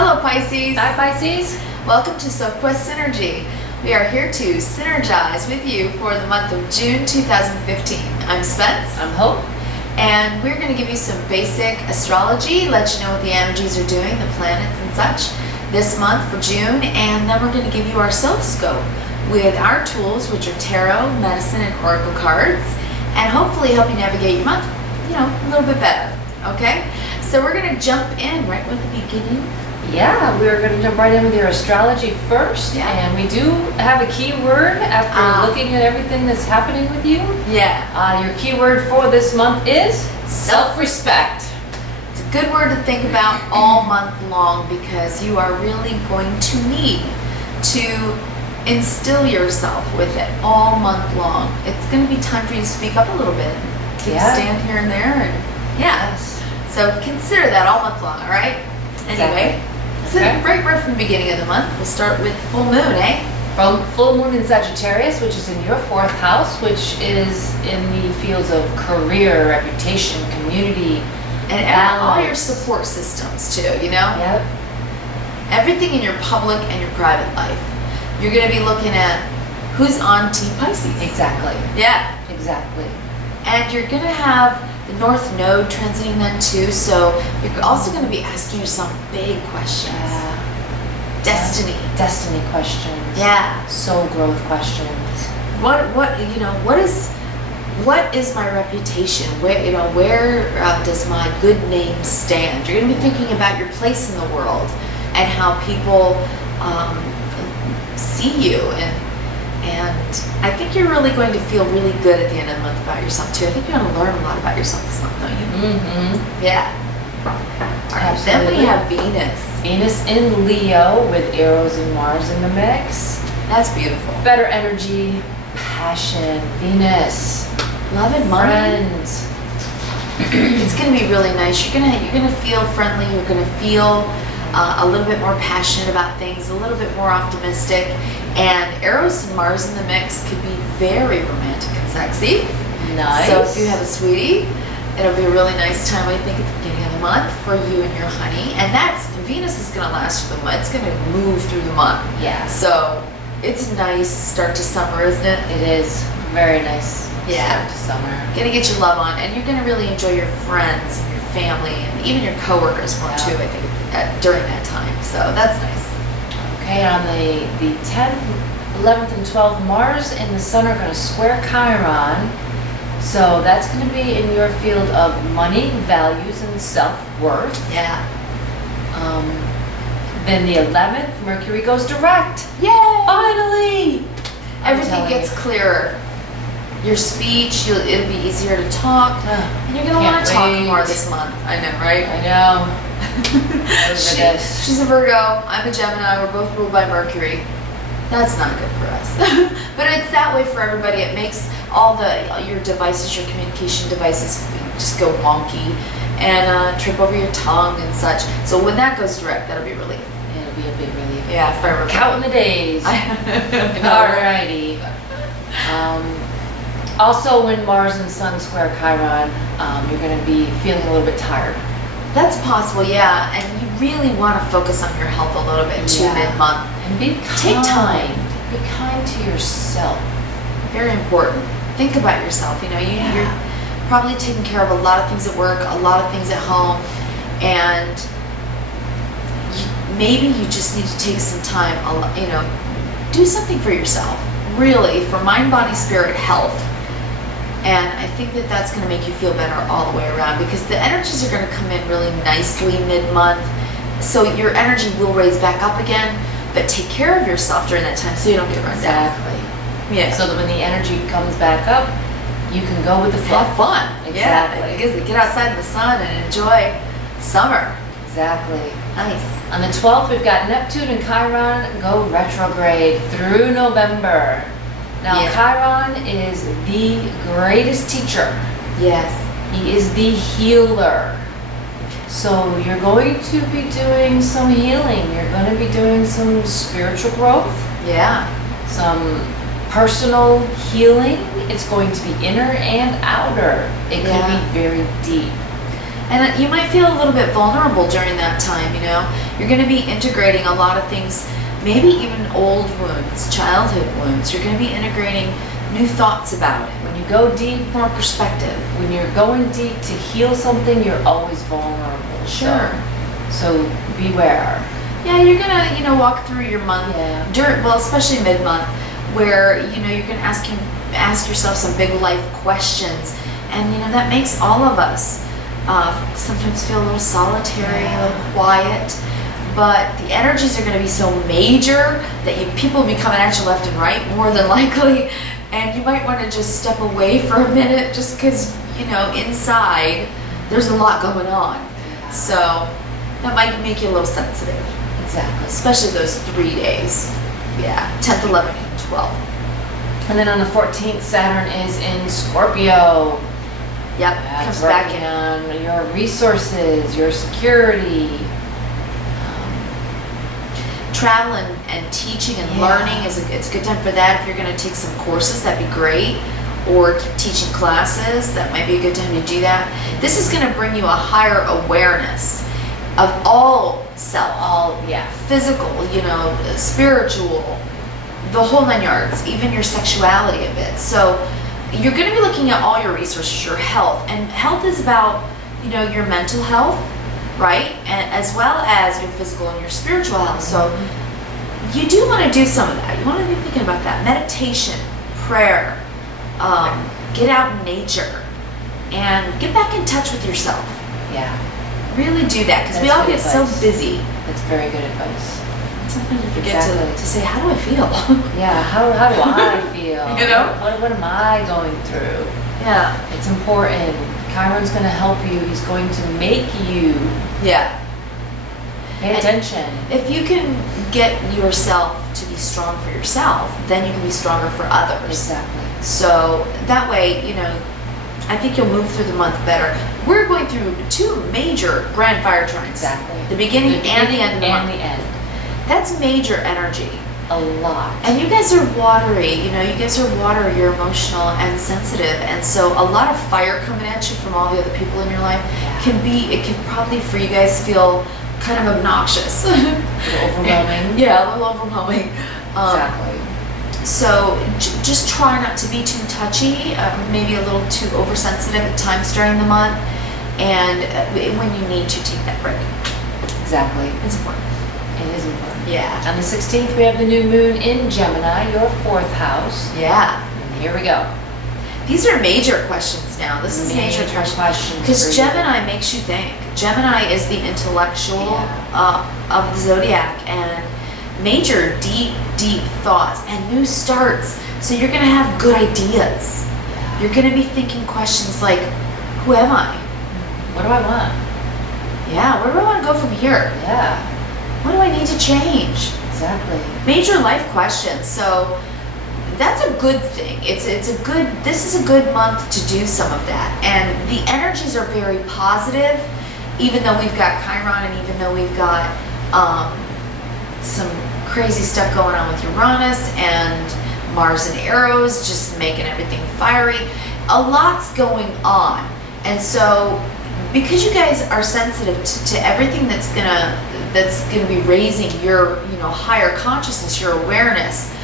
Hello Pisces! Hi Pisces! Welcome to Sophquest Synergy. We are here to synergize with you for the month of June 2015. I'm Spence. I'm Hope. And we're going to give you some basic astrology, let you know what the energies are doing, the planets and such, this month for June. And then we're going to give you our Sophscope with our tools, which are tarot, medicine, and oracle cards, and hopefully help you navigate your month, a little bit better. Okay? So we're going to jump in right with the beginning. Yeah, we're going to jump right in with your astrology first. Yeah. And we do have a keyword after looking at everything that's happening with you. Yeah. Your keyword for this month is self-respect. It's a good word to think about all month long because you are really going to need to instill yourself with it all month long. It's going to be time for you to speak up a little bit. Take a stand here and there. And Yes. So consider that all month long, all right? Anyway. Exactly. So right from the beginning of the month, we'll start with full moon, eh? From full moon in Sagittarius, which is in your fourth house, which is in the fields of career, reputation, community, and all your support systems too, Yep. Everything in your public and your private life. You're going to be looking at who's on Team Pisces. Exactly. Yeah. Exactly. And you're going to have the North Node transiting then too, so you're also going to be asking yourself big questions. Yeah. Destiny questions. Yeah. Soul growth questions. What is my reputation? Where does my good name stand? You're going to be thinking about your place in the world and how people see you, and I think you're really going to feel really good at the end of the month about yourself too. I think you're going to learn a lot about yourself this month, don't you? Mm-hmm. Yeah. All right. Then we have Venus. Venus in Leo with Eros and Mars in the mix. That's beautiful. Better energy, passion, Venus, love and money. Friends. It's going to be really nice. You're gonna feel friendly. You're gonna feel a little bit more passionate about things, a little bit more optimistic. And Eros and Mars in the mix could be very romantic and sexy. Nice. So if you have a sweetie, it'll be a really nice time, I think, at the beginning of the month for you and your honey. And Venus is going to last through the month. It's going to move through the month. Yeah. So it's a nice start to summer, isn't it? It is very nice. Yeah. Start to summer. Gonna get your love on, and you're gonna really enjoy your friends and your family and even your coworkers more too, I think, during that time. So that's nice. Okay, on the 10th, 11th, and 12th, Mars and the Sun are going to square Chiron. So that's going to be in your field of money, values, and self-worth. Yeah. Then the 11th, Mercury goes direct. Yay! Finally! Everything gets clearer. Your speech, it'll be easier to talk. And you're going to want to talk more this month. I know, right? I know. She's a Virgo, I'm a Gemini, we're both ruled by Mercury. That's not good for us. But it's that way for everybody. It makes all your devices, your communication devices, just go wonky and trip over your tongue and such. So when that goes direct, that'll be a relief. It'll be a big relief. Yeah, for everybody. Counting the days. Alrighty. Also, when Mars and Sun square Chiron, you're going to be feeling a little bit tired. That's possible, yeah. And you really want to focus on your health a little bit too mid-month. And take time. Be kind to yourself. Very important. Think about yourself. You're probably taking care of a lot of things at work, a lot of things at home, and maybe you just need to take some time, do something for yourself, really, for mind, body, spirit, health. And I think that's going to make you feel better all the way around because the energies are going to come in really nicely mid-month. So your energy will raise back up again, but take care of yourself during that time so you don't get run down. Exactly. Yeah. So that when the energy comes back up, you can go with the flow. Have fun. Exactly. Yeah, get outside in the sun and enjoy summer. Exactly. Nice. On the 12th, we've got Neptune and Chiron go retrograde through November. Now, Chiron is the greatest teacher. Yes. He is the healer. So you're going to be doing some healing. You're going to be doing some spiritual growth. Yeah. Some personal healing. It's going to be inner and outer. It could be very deep. And you might feel a little bit vulnerable during that time, you know. You're going to be integrating a lot of things, maybe even old wounds, childhood wounds. You're going to be integrating new thoughts about it. When you go deep, More perspective. when you're going deep to heal something, you're always vulnerable. Sure. So beware. Yeah, you're going to, you know, walk through your month, Yeah. well, especially mid-month, where, you know, you're going to ask yourself some big life questions. And, you know, that makes all of us sometimes feel a little solitary, a little quiet. But the energies are going to be so major that people will be coming at you left and right, more than likely. And you might want to just step away for a minute just because, you know, inside there's a lot going on. So that might make you a little sensitive. Exactly. Especially those 3 days. Yeah, 10th, 11th, and 12th. And then on the 14th, Saturn is in Scorpio. Yep, That's comes back working in. on your resources, your security. Travel and teaching and Yeah. learning it's a good time for that. If you're going to take some courses, that'd be great. Or teaching classes, that might be a good time to do that. This is going to bring you a higher awareness of all self, physical, you know, spiritual, the whole 9 yards, even your sexuality a bit. So you're going to be looking at all your resources, your health, and health is about, you know, your mental health, right? And as well as your physical and your spiritual health. So you do want to do some of that. You want to be thinking about that. Meditation, prayer, get out in nature, and get back in touch with yourself. Yeah. Really do that, because we That's all good get so advice. busy. That's very good advice. Sometimes we forget Exactly. to say, how do I feel? Yeah, how do I feel? You know? What am I going through? Yeah. It's important. Chiron's going to help you. He's going to make you Yeah. pay attention. If you can get yourself to be strong for yourself, then you can be stronger for others. Exactly. So that way, you know, I think you'll move through the month better. We're going through 2 major grand fire trines. Exactly. The beginning and the end of the and month. the end. That's major energy. A lot. And you guys are watery, you know, you guys are water, you're emotional and sensitive. And so a lot of fire coming at you from all the other people in your life it can probably for you guys feel kind of obnoxious. A little overwhelming. Yeah, a little overwhelming. Exactly. So just try not to be too touchy, maybe a little too oversensitive at times during the month. And when you need to take that break. Exactly. It's important. It is important. Yeah. On the 16th, we have the new moon in Gemini, your 4th house. Yeah. And here we go. These are major questions now. This is major questions. questions. Because for you. Gemini makes you think. Gemini is the intellectual of the zodiac, and major, deep thoughts and new starts. So you're going to have good ideas. Yeah. You're going to be thinking questions like, who am I? What do I want? Yeah, where do I want to go from here? Yeah. What do I need to change? Exactly. Major life questions. So that's a good thing. This is a good month to do some of that. And the energies are very positive, even though we've got Chiron and even though we've got some crazy stuff going on with Uranus and Mars and Arrows, just making everything fiery. A lot's going on. And so because you guys are sensitive to everything that's gonna be raising your, you know, higher consciousness, your awareness,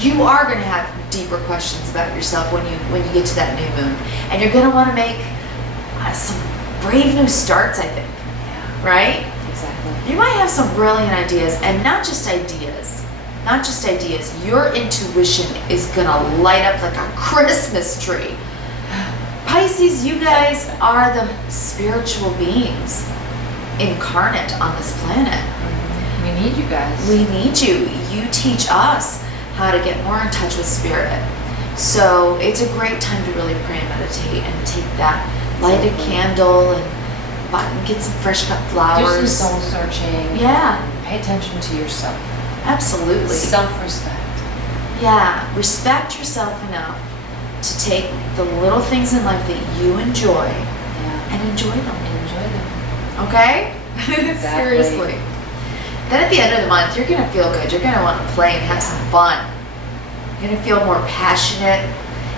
you are gonna have deeper questions about yourself when you get to that new moon, and you're gonna want to make some brave new starts. I think, right? Exactly. You might have some brilliant ideas, and not just ideas. Your intuition is gonna light up like a Christmas tree. Pisces, you guys are the spiritual beings incarnate on this planet. We need you guys. We need you. You teach us how to get more in touch with spirit. So it's a great time to really pray and meditate and take that lighted candle and get some fresh cut flowers. Do some soul searching. Yeah. And pay attention to yourself. Absolutely. Self-respect. Yeah. Respect yourself enough to take the little things in life that you enjoy and enjoy them. Enjoy them. Okay? Exactly. Seriously. Then at the end of the month, you're going to feel good. You're going to want to play and have some fun. You're going to feel more passionate.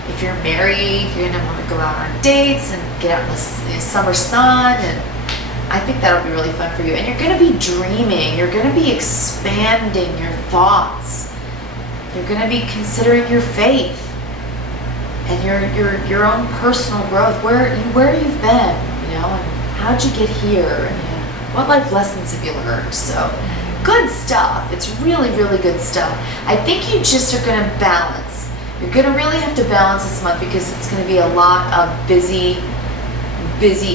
if you're married, you're gonna want to go out on dates and get out in the summer sun, and I think that'll be really fun for you. And you're gonna be dreaming. You're gonna be expanding your thoughts. You're gonna be considering your faith and your own personal growth, where you've been, and how'd you get here, and what life lessons have you learned. So good stuff. It's really, really good stuff. I think you just are going to balance. You're going to really have to balance this month because it's going to be a lot of busy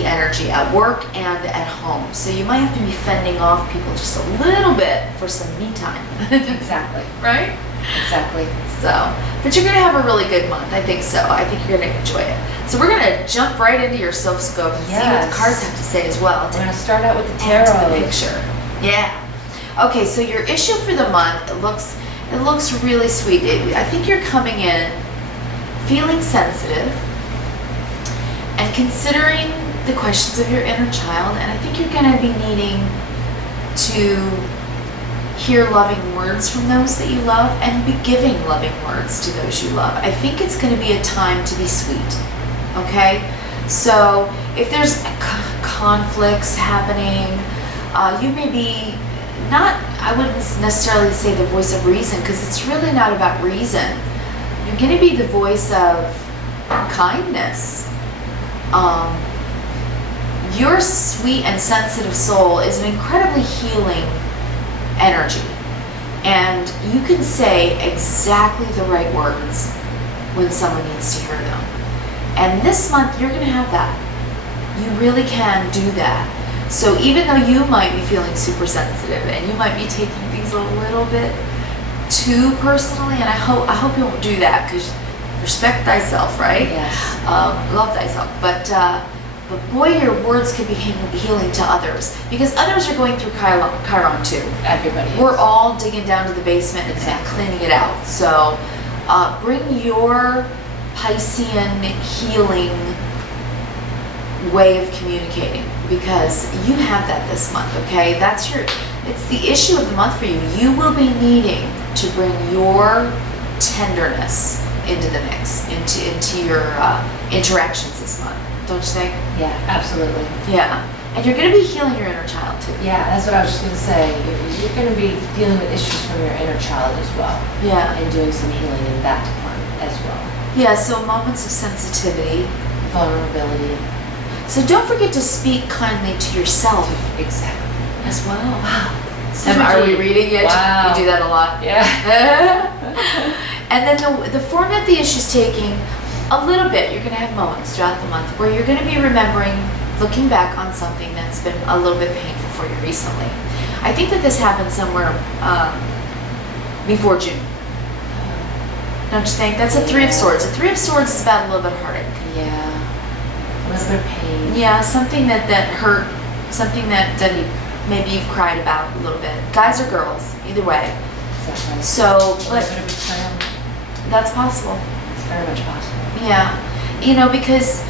energy at work and at home. So you might have to be fending off people just a little bit for some me time. Exactly. Right? Exactly. So, but you're going to have a really good month. I think so. I think you're going to enjoy it. So we're going to jump right into your Sophscope and see what the cards have to say as well. We're going to start out with the tarot. The picture. Yeah. Okay, so your issue for the month, it looks really sweet. I think you're coming in feeling sensitive and considering the questions of your inner child, and I think you're going to be needing to hear loving words from those that you love and be giving loving words to those you love. I think it's going to be a time to be sweet, okay? So if there's conflicts happening, you may be not, I wouldn't necessarily say the voice of reason, because it's really not about reason. You're going to be the voice of kindness. Your sweet and sensitive soul is an incredibly healing energy, and you can say exactly the right words when someone needs to hear them. And this month you're going to have that. You really can do that. So even though you might be feeling super sensitive and you might be taking things a little bit too personally, and I hope you won't do that, because respect thyself, right? Yes. Love thyself. But boy, your words can be healing to others, because others are going through Chiron too. Everybody is. We're all digging down to the basement and cleaning it out. So bring your Piscean healing way of communicating, because you have that this month, okay? It's the issue of the month for you. You will be needing to bring your tenderness into the mix, into your interactions this month. Don't you think? Yeah, absolutely. Yeah. And you're going to be healing your inner child too. Yeah, that's what I was just going to say. You're going to be dealing with issues from your inner child as well. Yeah. And doing some healing in that department as well. Yeah, so moments of sensitivity. Vulnerability. So don't forget to speak kindly to yourself. Exactly. As well. Wow. Are we reading it? Wow. You do that a lot. Yeah. And then the format the issue's taking, a little bit, you're going to have moments throughout the month where you're going to be remembering, looking back on something that's been a little bit painful for you recently. I think that this happened somewhere before June. Don't you think? That's a Three of Swords. A Three of Swords is about a little bit of heartache. Yeah. A little bit of pain. Yeah, something that hurt, something that maybe you've cried about a little bit. Guys or girls, either way. Exactly. So, Or but a bit of betrayal. that's possible. It's very much possible. Yeah, because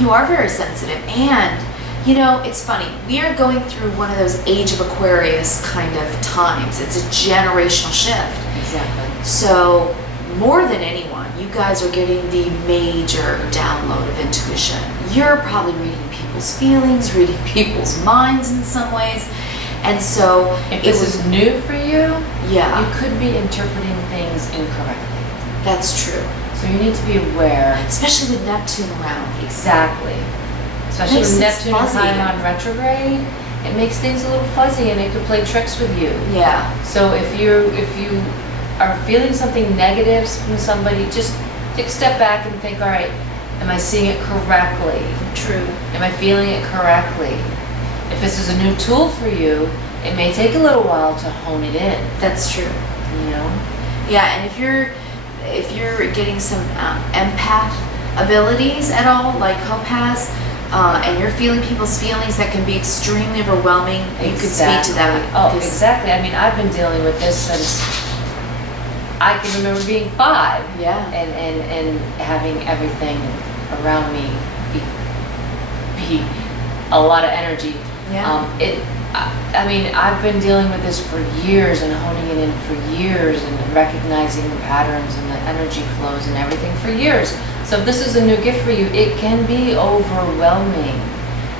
you are very sensitive, and it's funny, we are going through one of those Age of Aquarius kind of times. It's a generational shift. Exactly. So more than anyone, you guys are getting the major download of intuition. You're probably reading people's feelings, reading people's minds in some ways, and so if this is new for you, yeah, you could be interpreting things incorrectly. That's true. So you need to be aware. Especially with Neptune around. Exactly. Especially Makes with things Neptune and fuzzy. Chiron retrograde, it makes things a little fuzzy and it could play tricks with you. Yeah. So if you are feeling something negative from somebody, just take a step back and think, all right, am I seeing it correctly? True. Am I feeling it correctly? If this is a new tool for you, it may take a little while to hone it in. That's true. Yeah, and if you're getting some empath abilities at all, like Hope has, and you're feeling people's feelings, that can be extremely overwhelming. You can speak to that. Oh, exactly. I mean, I've been dealing with this since I can remember being 5. Yeah. And having everything around me be a lot of energy. Yeah. I mean, I've been dealing with this for years and honing it in for years and recognizing the patterns and the energy flows and everything for years. So if this is a new gift for you, it can be overwhelming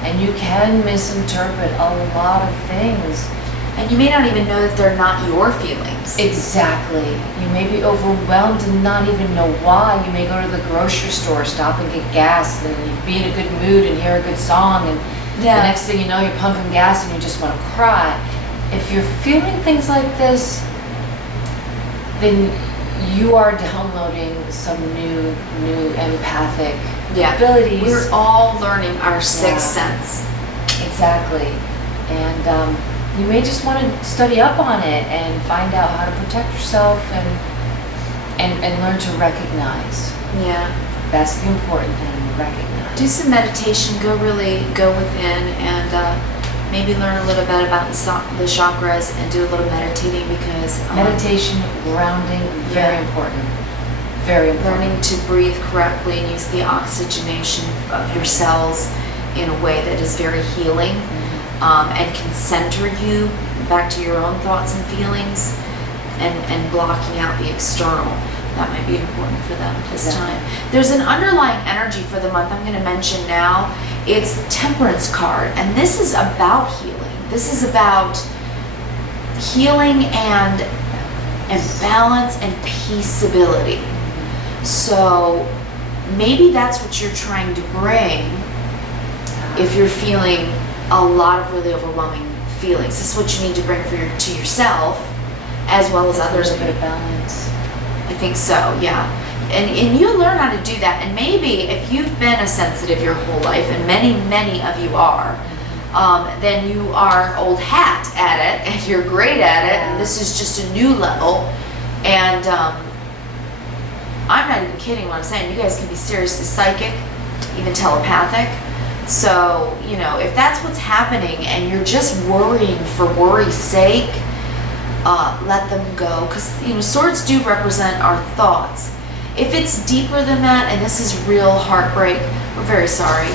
and you can misinterpret a lot of things. And you may not even know that they're not your feelings. Exactly. You may be overwhelmed and not even know why. You may go to the grocery store, stop and get gas, and you be in a good mood and hear a good song, and the next thing you know, you're pumping gas and you just want to cry. If you're feeling things like this, then you are downloading some new empathic abilities. We're all learning our sixth sense. Exactly. And you may just want to study up on it and find out how to protect yourself and learn to recognize. Yeah. That's the important thing, recognize. Do some meditation, go within and maybe learn a little bit about the chakras and do a little meditating because... meditation, grounding, very important. Very important. Learning to breathe correctly and use the oxygenation of your cells in a way that is very healing. And can center you back to your own thoughts and feelings and blocking out the external. That might be important for them this time. There's an underlying energy for the month I'm going to mention now. It's Temperance card, and this is about healing. This is about healing and balance and peaceability. So maybe that's what you're trying to bring if you're feeling a lot of really overwhelming feelings. This is what you need to bring to yourself as well as others. A bit of balance. I think so, yeah. And you learn how to do that. And maybe if you've been a sensitive your whole life, and many of you are, then you are old hat at it and you're great at it. And this is just a new level. And I'm not even kidding when I'm saying you guys can be seriously psychic, even telepathic. So, you know, if that's what's happening and you're just worrying for worry's sake, let them go. Because, you know, swords do represent our thoughts. If it's deeper than that, and this is real heartbreak, we're very sorry.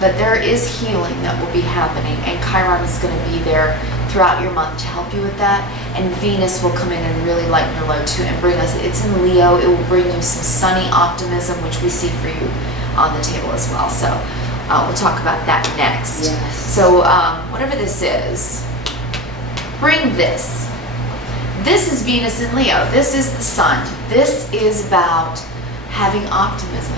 But there is healing that will be happening, and Chiron is going to be there throughout your month to help you with that. And Venus will come in and really lighten your load too and bring us, it's in Leo, it will bring you some sunny optimism, which we see for you on the table as well. So we'll talk about that next. Yes. So whatever this is, bring this. This is Venus in Leo. This is the sun. This is about having optimism.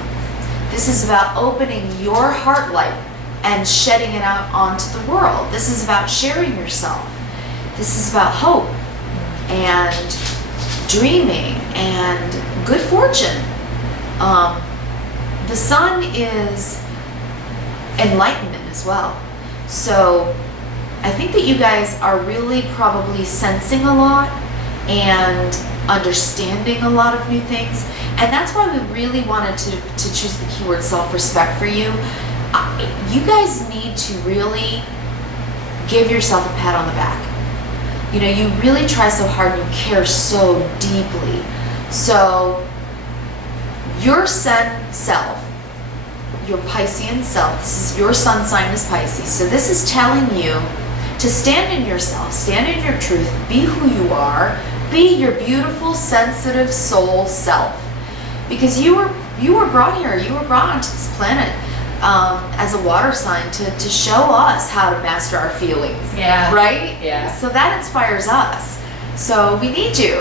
This is about opening your heart light and shedding it out onto the world. This is about sharing yourself. This is about hope and dreaming and good fortune. The sun is enlightenment as well. So I think that you guys are really probably sensing a lot and understanding a lot of new things. And that's why we really wanted to choose the keyword self-respect for you. You guys need to really give yourself a pat on the back. You know, you really try so hard, you care so deeply. So your sun self, your Piscean self, this is your sun sign is Pisces. So this is telling you to stand in yourself, stand in your truth, be who you are, be your beautiful, sensitive soul self. Because you were brought here, you were brought onto this planet as a water sign to show us how to master our feelings. Yeah. Right? Yeah. So that inspires us. So we need you.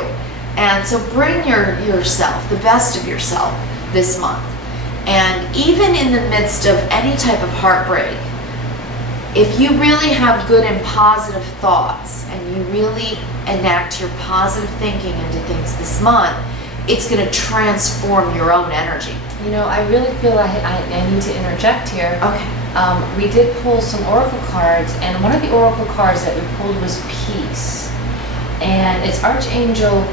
And so bring yourself, the best of yourself this month. And even in the midst of any type of heartbreak, if you really have good and positive thoughts and you really enact your positive thinking into things this month, it's going to transform your own energy. You know, I really feel I need to interject here. Okay. We did pull some oracle cards, and one of the oracle cards that we pulled was peace. And it's Archangel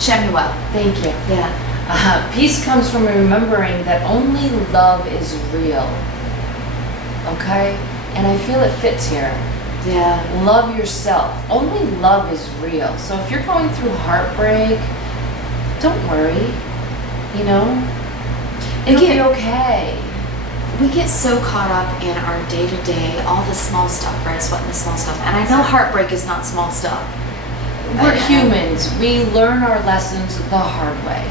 Shemuel. Thank you. Yeah. Peace comes from remembering that only love is real. Okay? And I feel it fits here. Yeah. Love yourself. Only love is real. So if you're going through heartbreak, don't worry. You know? It'll be okay. we get so caught up in our day-to-day, all the small stuff, right? Sweating the small stuff. And I know heartbreak is not small stuff. We're humans. We learn our lessons the hard way.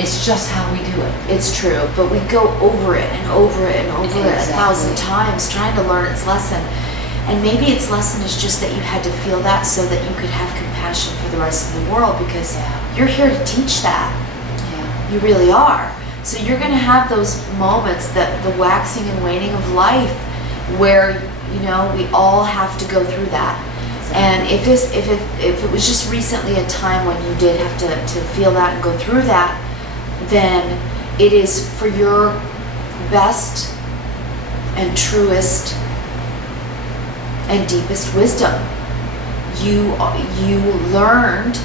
It's just how we do it. It's true, but we go over it and over it and over it 1,000 times trying to learn its lesson. And maybe its lesson is just that you had to feel that so that you could have compassion for the rest of the world, because you're here to teach that. Yeah. You really are. So you're going to have those moments, that the waxing and waning of life, where, you know, we all have to go through that. And if it was just recently a time when you did have to feel that and go through that, then it is for your best and truest and deepest wisdom. You learned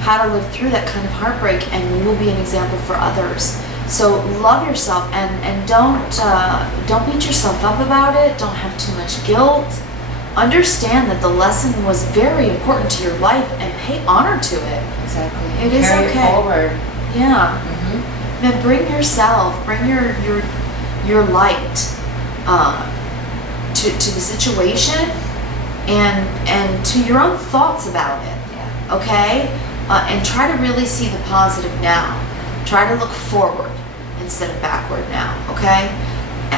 how to live through that kind of heartbreak, and you will be an example for others. So love yourself, and don't beat yourself up about it. Don't have too much guilt. Understand that the lesson was very important to your life, and pay honor to it. Exactly. It is Carry okay. it forward. Yeah. Mm-hmm. Then bring yourself, bring your light to the situation, and to your own thoughts about it. Yeah. Okay? And try to really see the positive now. Try to look forward instead of backward now. Okay?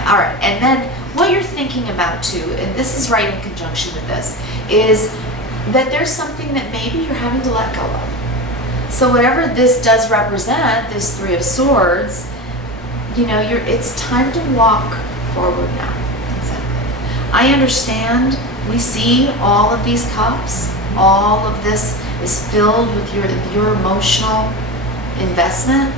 All right. And then what you're thinking about too, and this is right in conjunction with this, is that there's something that maybe you're having to let go of. So whatever this does represent, this Three of Swords, you know, it's time to walk forward now. Exactly. I understand. We see all of these cups. All of this is filled with your emotional investment,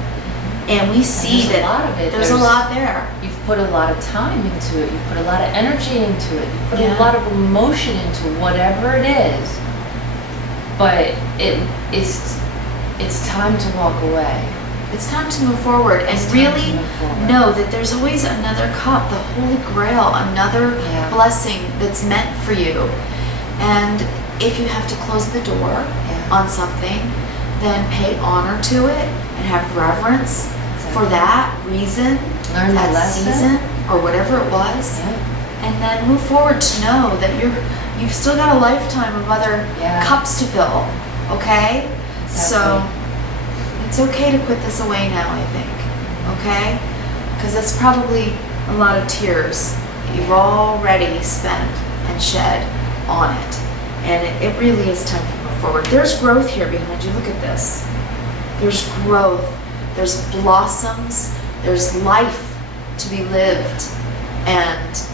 and we see that a lot of it. There's a lot there. You've put a lot of time into it. You've put a lot of energy into it. You've put Yeah. a lot of emotion into whatever it is. But it's time to walk away. It's time to move forward, and really know that there's always another cup, the Holy Grail, another blessing that's meant for you. And if you have to close the door on something, then pay honor to it and have reverence for that reason, learn that the lesson, season, or whatever it was, and then move forward to know that you've still got a lifetime of other cups to fill. Okay, so it's okay to put this away now, I think. Okay, because it's probably a lot of tears you've already spent and shed on it. And it really is time to move forward. There's growth here behind you. Look at this. There's growth. There's blossoms. There's life to be lived. And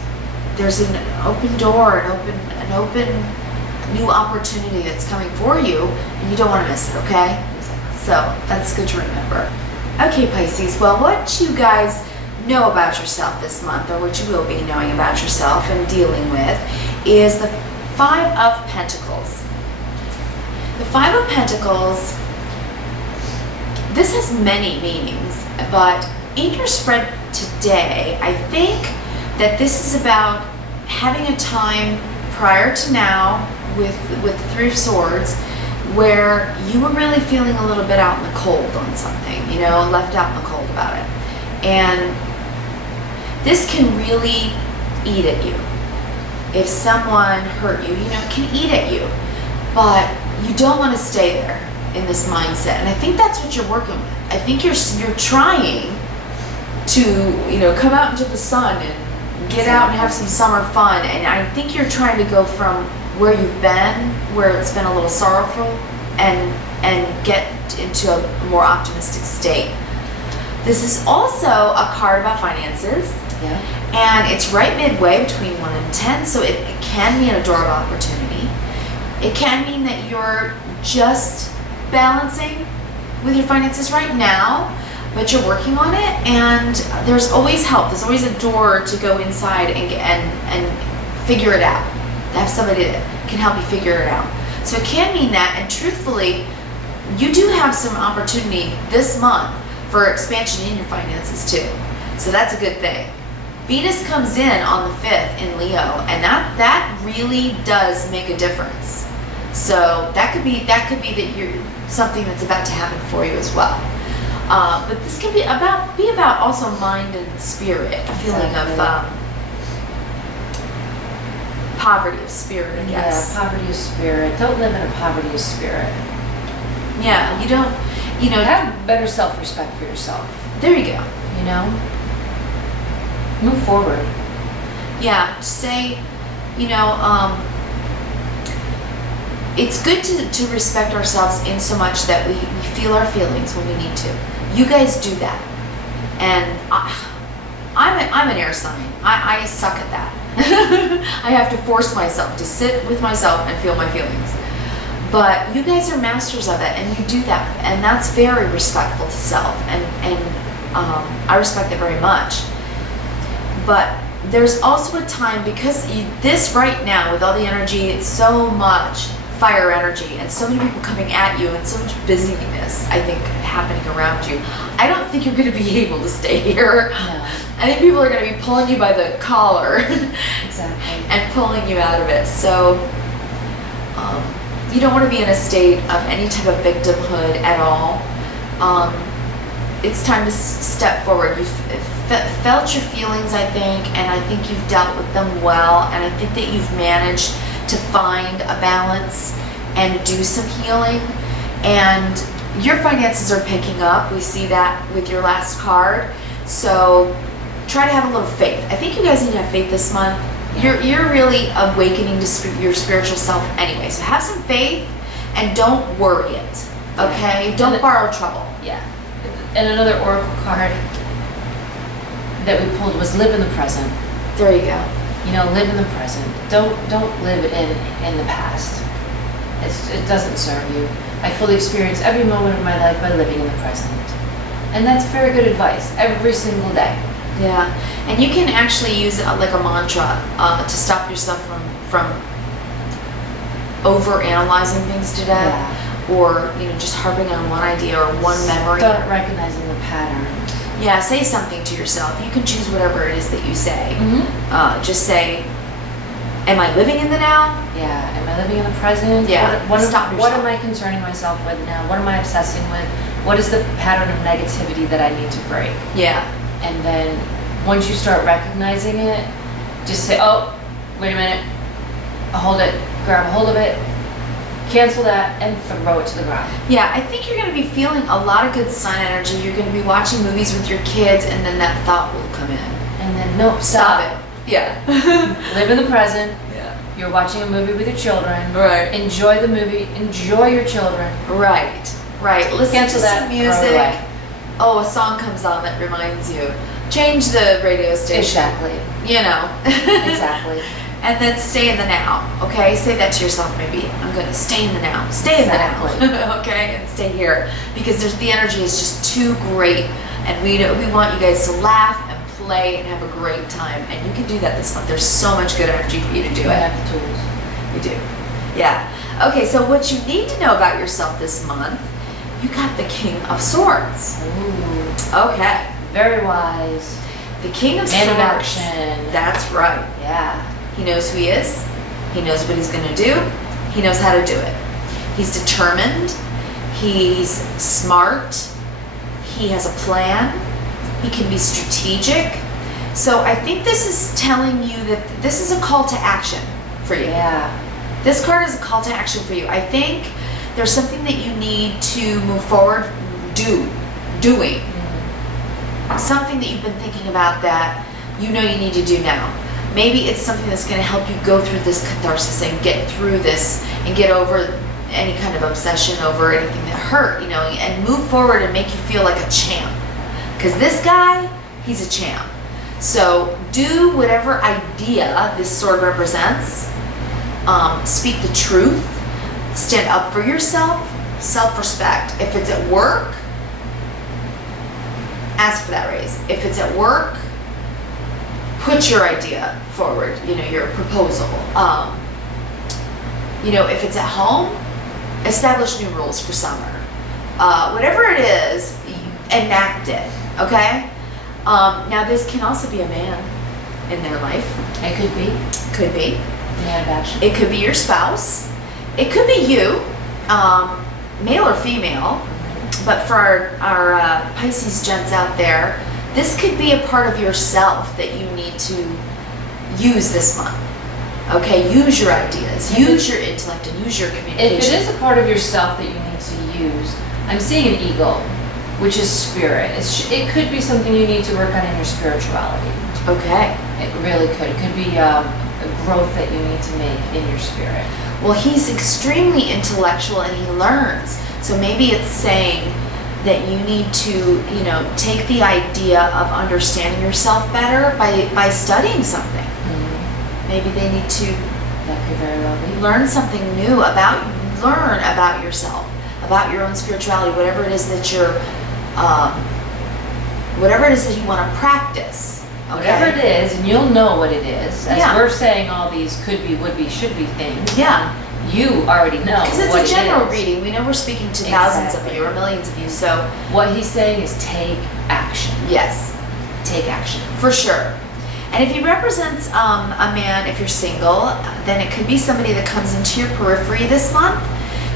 there's an open door, an open new opportunity that's coming for you, and you don't want to miss it, okay? So that's good to remember. Okay, Pisces. Well, what you guys know about yourself this month, or what you will be knowing about yourself and dealing with, is the Five of Pentacles. The Five of Pentacles, this has many meanings, but in your spread today, I think that this is about having a time prior to now with the Three of Swords where you were really feeling a little bit out in the cold on something, you know, left out in the cold about it. And this can really eat at you. If someone hurt you, you know, it can eat at you, but you don't want to stay there in this mindset. And I think that's what you're working with. I think you're trying to, you know, come out into the sun and get out and have some summer fun. And I think you're trying to go from where you've been, where it's been a little sorrowful, and get into a more optimistic state. This is also a card about finances. Yeah. And it's right midway between 1 and 10, so it can mean a door of opportunity. It can mean that you're just balancing with your finances right now, but you're working on it, and there's always help. There's always a door to go inside and figure it out. Have somebody that can help you figure it out. So it can mean that, and truthfully, you do have some opportunity this month for expansion in your finances too. So that's a good thing. Venus comes in on the 5th in Leo, and that really does make a difference. So that could be that you're something that's about to happen for you as well. But this can be about also mind and spirit, a feeling of poverty of spirit, I guess. Yeah, poverty of spirit. Don't live in a poverty of spirit. Yeah, you don't, Have better self-respect for yourself, there you go. you know? Move forward. Yeah, say, it's good to respect ourselves in so much that we feel our feelings when we need to. You guys do that. And I'm an air sign. I suck at that. I have to force myself to sit with myself and feel my feelings. But you guys are masters of it, and you do that. And that's very respectful to self. And I respect it very much. But there's also a time, because this right now, with all the energy, it's so much fire energy and so many people coming at you and so much busyness, I think, happening around you. I don't think you're going to be able to stay here. No. I think people are going to be pulling you by the collar Exactly. and pulling you out of it. So you don't want to be in a state of any type of victimhood at all. It's time to step forward. You've felt your feelings, I think, and I think you've dealt with them well, and I think that you've managed to find a balance and do some healing. And your finances are picking up. We see that with your last card. So try to have a little faith. I think you guys need to have faith this month. You're really awakening to your spiritual self anyway. So have some faith and don't worry it. Okay? Don't borrow trouble. Yeah. And another oracle card that we pulled was live in the present. There you go. Live in the present. Don't live in the past. It doesn't serve you. I fully experience every moment of my life by living in the present. And that's very good advice every single day. Yeah, and you can actually use it like a mantra to stop yourself from over analyzing things to death, or just harping on one idea or one memory. Start recognizing the pattern. Yeah, say something to yourself. You can choose whatever it is that you say. Mm-hmm. Just say, "Am I living in the now?" Yeah. Am I living in the present? Yeah. What Stop am yourself. I concerning myself with now? What am I obsessing with? What is the pattern of negativity that I need to break? Yeah. And then once you start recognizing it, just say, oh, wait a minute, hold it, grab a hold of it, cancel that, and throw it to the ground. Yeah, I think you're going to be feeling a lot of good sun energy. You're going to be watching movies with your kids, and then that thought will come in. And then, no, Stop it. Yeah. Live in the present. Yeah. You're watching a movie with your children. Right. Enjoy the movie. Enjoy your children. Right. Listen Cancel to that, some throw it music. away. Oh, a song comes on that reminds you. Change the radio station. Exactly. Exactly. And then stay in the now, okay? Say that to yourself maybe. I'm going to stay in the now. Stay in the now, okay? And stay here. Because the energy is just too great. And we want you guys to laugh and play and have a great time. And you can do that this month. There's so much good energy for you to do I it. have the tools. You do. Yeah. Okay, so what you need to know about yourself this month, you got the King of Swords. Ooh. Okay. Very wise. The King of Man Swords. of action. That's right. Yeah. He knows who he is. He knows what he's going to do. He knows how to do it. He's determined. He's smart. He has a plan. He can be strategic. So I think this is telling you that this is a call to action for you. Yeah. This card is a call to action for you. I think there's something that you need to move forward doing. Something that you've been thinking about that you need to do now. Maybe it's something that's going to help you go through this catharsis and get through this and get over any kind of obsession over anything that hurt, and move forward and make you feel like a champ. Because this guy, he's a champ. So do whatever idea this sword represents. Speak the truth. Stand up for yourself. Self-respect. If it's at work, ask for that raise. If it's at work, put your idea forward, your proposal. If it's at home, establish new rules for summer. Whatever it is, enact it, okay? Now this can also be a man in their life. It could be. Could be. Man of action. It could be your spouse. It could be you, male or female. But for our Pisces gents out there, this could be a part of yourself that you need to use this month. Okay, use your ideas, use your intellect, and use your communication. If it is a part of yourself that you need to use, I'm seeing an ego, which is spirit. It could be something you need to work on in your spirituality. Okay. It really could. It could be a growth that you need to make in your spirit. Well, he's extremely intellectual and he learns. So maybe it's saying that you need to, take the idea of understanding yourself better by studying something. Maybe they need to That could very well be. learn something new learn about yourself, about your own spirituality, whatever it is that you want to practice. Okay? Whatever it is, and you'll know what it is. As Yeah. we're saying all these could be, would be, should be things. Yeah. You already know Because it's what a general it is. reading. We know we're speaking to thousands of Exactly. you or millions of you. So What he's saying is take action. yes, Take action. for sure. And if he represents a man, if you're single, then it could be somebody that comes into your periphery this month.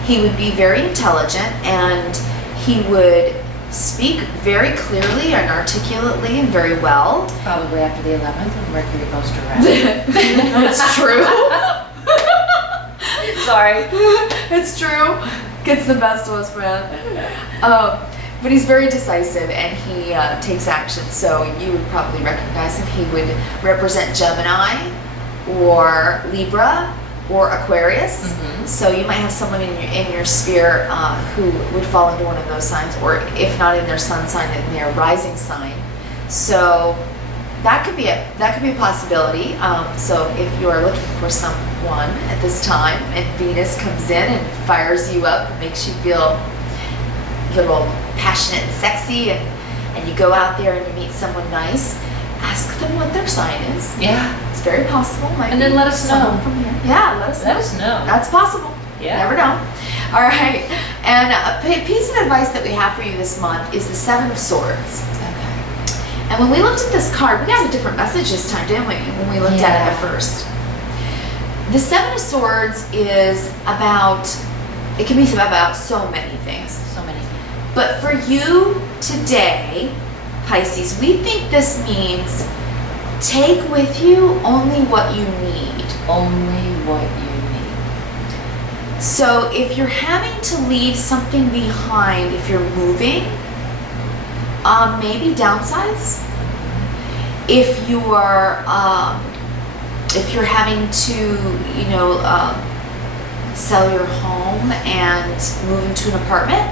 He would be very intelligent and he would speak very clearly and articulately and very well. Probably after the 11th when Mercury goes direct. That's true. Sorry. It's true. Gets the best of us, man. But he's very decisive and he takes action. So you would probably recognize him. He would represent Gemini or Libra or Aquarius. Mhm. So you might have someone in your sphere who would fall into one of those signs, or if not in their sun sign, in their rising sign. So that could be a possibility. So if you are looking for someone at this time and Venus comes in and fires you up, makes you feel a little passionate and sexy, and you go out there and you meet someone nice, ask them what their sign is. Yeah. It's very possible. Might And then be let us someone know. from here. Yeah, let us know. Let us know. That's possible. Yeah. Never know. All right. And a piece of advice that we have for you this month is the Seven of Swords. Okay. And when we looked at this card, we got a different message this time, didn't we? When we looked at it at first. The Seven of Swords is it can be about so many things. So many. But for you today, Pisces, we think this means take with you only what you need. Only what you need. So if you're having to leave something behind, if you're moving, maybe downsize. If you are, if you're having to, sell your home and move into an apartment,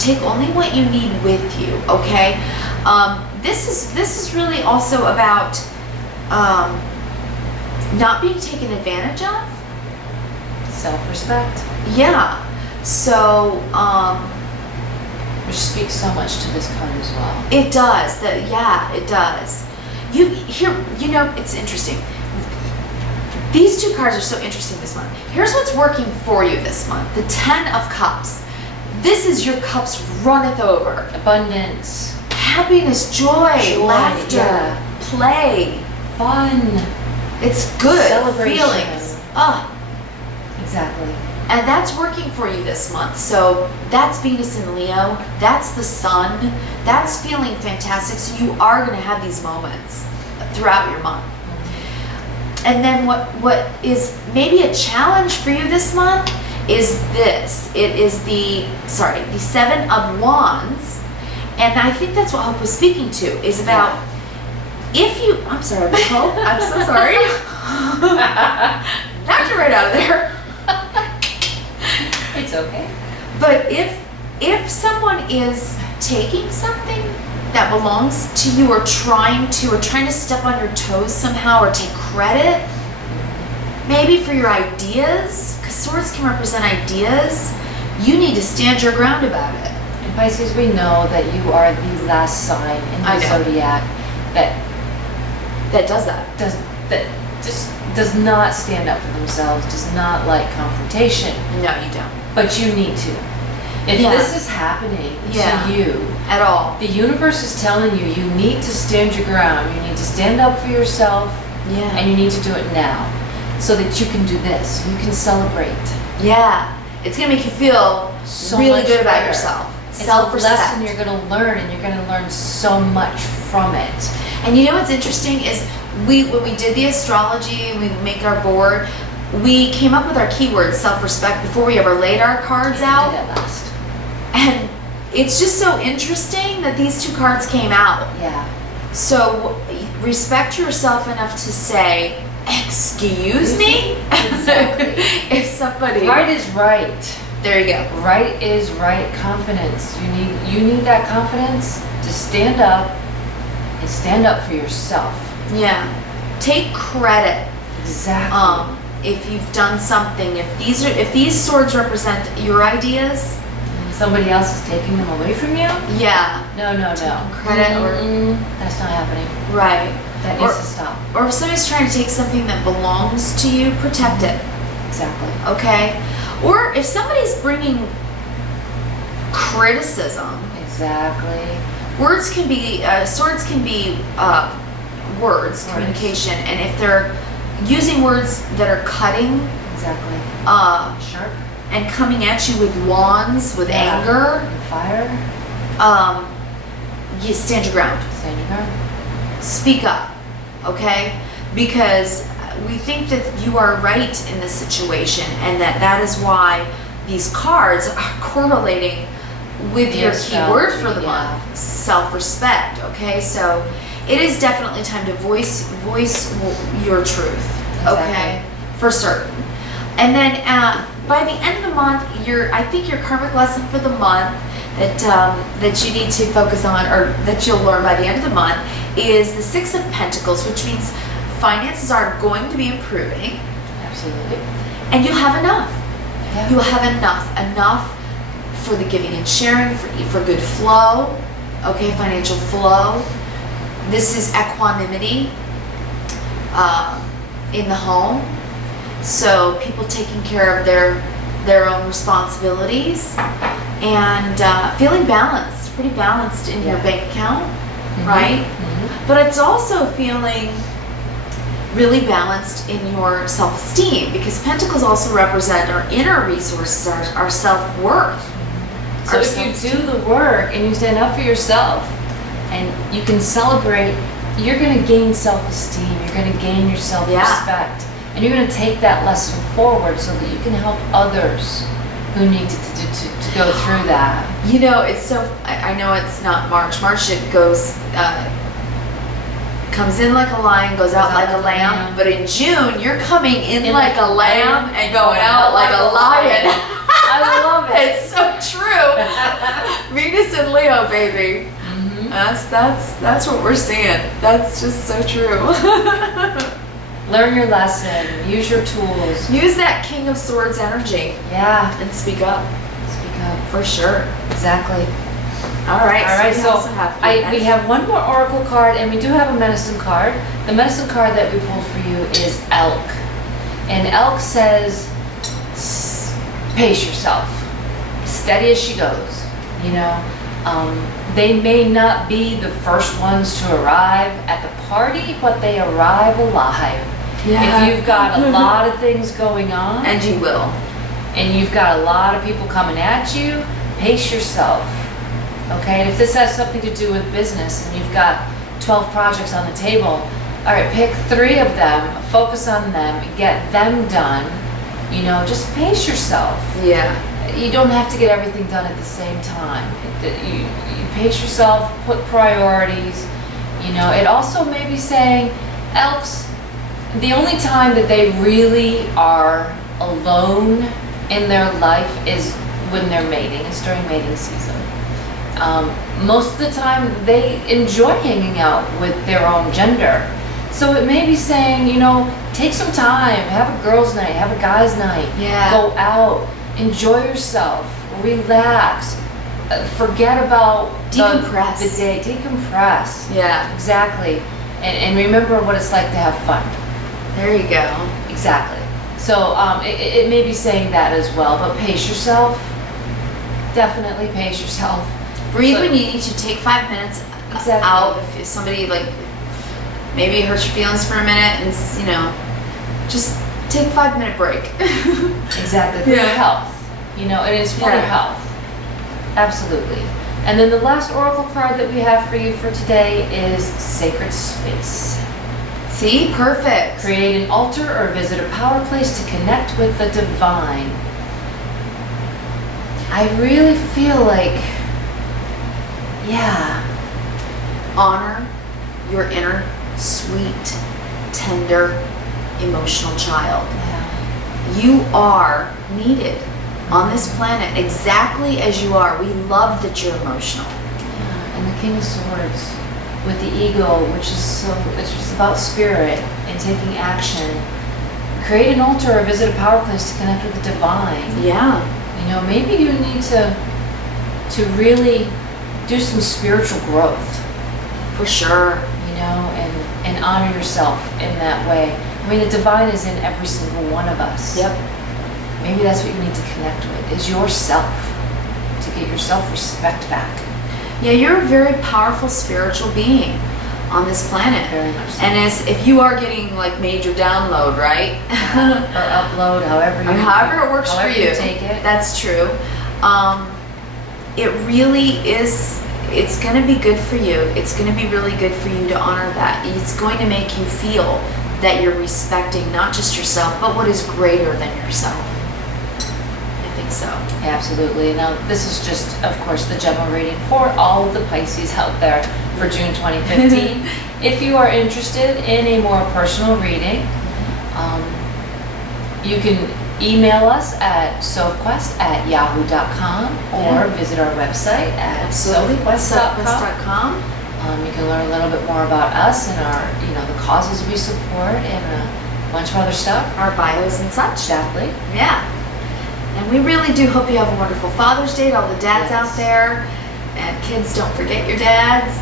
take only what you need with you. Okay. This is really also about not being taken advantage of. Self-respect. Yeah. So Which speaks so much to this card as well. it does. It does. It's interesting. These two cards are so interesting this month. Here's what's working for you this month. The Ten of Cups. This is your cups runneth over. Abundance. Happiness, joy, laughter, yeah. play. Fun. It's good. Celebration. Feelings. Exactly. And that's working for you this month. So that's Venus in Leo. That's the sun. That's feeling fantastic. So you are going to have these moments throughout your month. And then what is maybe a challenge for you this month is this. It is the Seven of Wands. And I think that's what Hope was speaking to, is about I'm sorry, Hope. I'm so sorry. Knocked you right out of there. It's okay. But if someone is taking something that belongs to you or trying to step on your toes somehow or take credit, maybe for your ideas, because swords can represent ideas, you need to stand your ground about it. In Pisces, we know that you are the last sign in I the know. zodiac that Does that. just does not stand up for themselves, does not like confrontation, No, you don't. but you need to. If Yeah. this is happening Yeah. to you, At all. the universe is telling you you need to stand your ground, you need to stand up for yourself, Yeah. and you need to do it now so that you can do this. You can celebrate. Yeah. It's gonna make you feel So really much good about better. yourself. It's a Self-respect. lesson you're gonna learn, and you're gonna learn so much from it. And you know what's interesting is when we did the astrology and we make our board, we came up with our keywords, self-respect, before we ever laid our cards out. We did that last. And it's just so interesting that these two cards came out. Yeah. So respect yourself enough to say, excuse me? Exactly. If somebody... Right is right. There you go. Right is right. Confidence. You need that confidence to stand up and stand up for yourself. Yeah. Take credit. Exactly. If you've done something, if these swords represent your ideas, Somebody else is taking them away from you? yeah, No. credit or That's not happening. right. That needs to stop. Or if somebody's trying to take something that belongs to you, protect it. Exactly. Okay? Or if somebody's bringing criticism, Exactly. words can be swords can be words, communication, and if they're using words that are cutting Exactly. Sharp. and coming at you with wands, with Yeah. anger, Fire. you stand your ground. Stand your ground. Speak up, okay? Because we think that you are right in this situation, and that is why these cards are correlating with your keyword for the month, self-respect, okay? So it is definitely time to voice your truth, okay? For certain. And then by the end of the month, I think your karmic lesson for the month that you need to focus on, or that you'll learn by the end of the month, is the Six of Pentacles, which means finances are going to be improving. Absolutely. And you'll have enough. Yeah. You will have enough for the giving and sharing, for good flow, okay, financial flow. This is equanimity in the home. So people taking care of their own responsibilities and feeling balanced, pretty balanced in your bank account, right? But it's also feeling really balanced in your self-esteem, because pentacles also represent our inner resources, our self-worth. So if you do the work and you stand up for yourself and you can celebrate, you're going to gain self-esteem, you're going to gain your self-respect, and you're going to take that lesson forward so that you can help others who need to go through that. You know, it's so, I know it's not March. March, it goes, comes in like a lion, goes out like a lamb. But in June, you're coming in like a lamb and going out like a lion. I love it. It's so true. Venus and Leo, baby. That's what we're seeing. That's just so true. Learn your lesson. Use your tools. Use that King of Swords energy. Yeah. And speak up. Speak up. For sure. Exactly. All right. All right. So we have one more oracle card, and we do have a medicine card. The medicine card that we pulled for you is Elk, and Elk says, "Pace yourself. Steady as she goes." You know, they may not be the first ones to arrive at the party, but they arrive alive. Yeah. If you've got a lot of things going on, and you will, and you've got a lot of people coming at you, pace yourself. Okay, and if this has something to do with business and you've got 12 projects on the table, all right, pick 3 of them, focus on them, get them done. You know, just pace yourself. Yeah. You don't have to get everything done at the same time. You pace yourself, put priorities. You know, it also may be saying, Elks, the only time that they really are alone in their life is when they're mating. It's during mating season. Most of the time they enjoy hanging out with their own gender. So it may be saying, you know, take some time, have a girls' night, have a guys' night. Yeah. Go out, enjoy yourself, relax, forget about decompress. The day, decompress. Yeah. Exactly. And remember what it's like to have fun. There you go. Exactly. So it may be saying that as well, but pace yourself. Definitely pace yourself. Breathe when you need to. Take 5 minutes out. If somebody maybe hurts your feelings for a minute, and just take a 5-minute break. Exactly. For your health. you know, and it's for Yeah. your health. Absolutely. And then the last oracle card that we have for you for today is Sacred Space. See, perfect. Create an altar or visit a power place to connect with the divine. I really feel like, yeah, Honor your inner, sweet, tender, emotional child. yeah, You are needed on this planet exactly as you are. We love that you're emotional. yeah. And the King of Swords with the ego, which is it's just about spirit and taking action. Create an altar or visit a power place to connect with the divine. Yeah. You know, maybe you need to really do some spiritual growth, For sure. you know, and honor yourself in that way. I mean, the divine is in every single one of us. Yep. Maybe that's what you need to connect with, is yourself, to get your self-respect back. Yeah, you're a very powerful spiritual being on this planet. Very much so. And as if you are getting like major download, right? Or upload, however Or however it works for however you. take it. That's true. It really is, it's going to be good for you. It's going to be really good for you to honor that. It's going to make you feel that you're respecting not just yourself, but what is greater than yourself. I think so. Absolutely. Now, this is just, of course, the general reading for all of the Pisces out there for June 2015. If you are interested in a more personal reading, you can email us at sophquest@yahoo.com or visit our website at sophquest.com. Sophquest.com. You can learn a little bit more about us and our, you know, the causes we support and a bunch of other stuff. Our bios and such. Exactly. Yeah. And we really do hope you have a wonderful Father's Day to all the dads Yes. out there. And kids, don't forget your dads.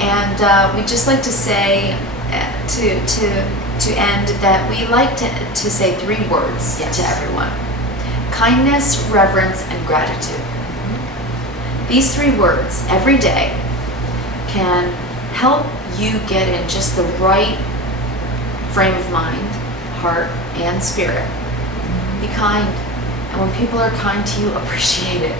And we'd just like to say, to end, that we like to say 3 words Yes. to everyone. Kindness, reverence, and gratitude. These 3 words every day can help you get in just the right frame of mind, heart, and spirit. Be kind. And when people are kind to you, appreciate it.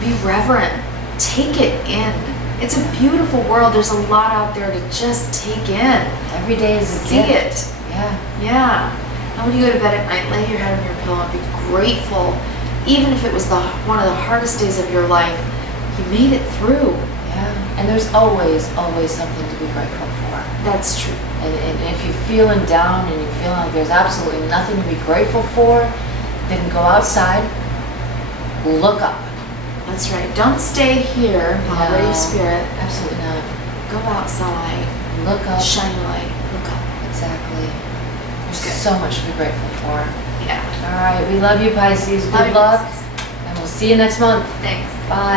Be reverent. Take it in. It's a beautiful world. There's a lot out there to just take in. Every day is a See gift. it. Yeah. Yeah. And when you go to bed at night, lay your head on your pillow and be grateful. Even if it was one of the hardest days of your life, you made it through. Yeah. And there's always something to be grateful for. That's true. And if you're feeling down and you're feeling like there's absolutely nothing to be grateful for, then go outside, look up. That's right. Don't stay here, poverty No. of spirit. Absolutely not. Go outside. Look up. Shine a light. Look up. Exactly. There's Good. so much to be grateful for. Yeah. All right. We love you, Pisces. Love Good you, luck. Pisces. And we'll see you next month. Thanks. Bye.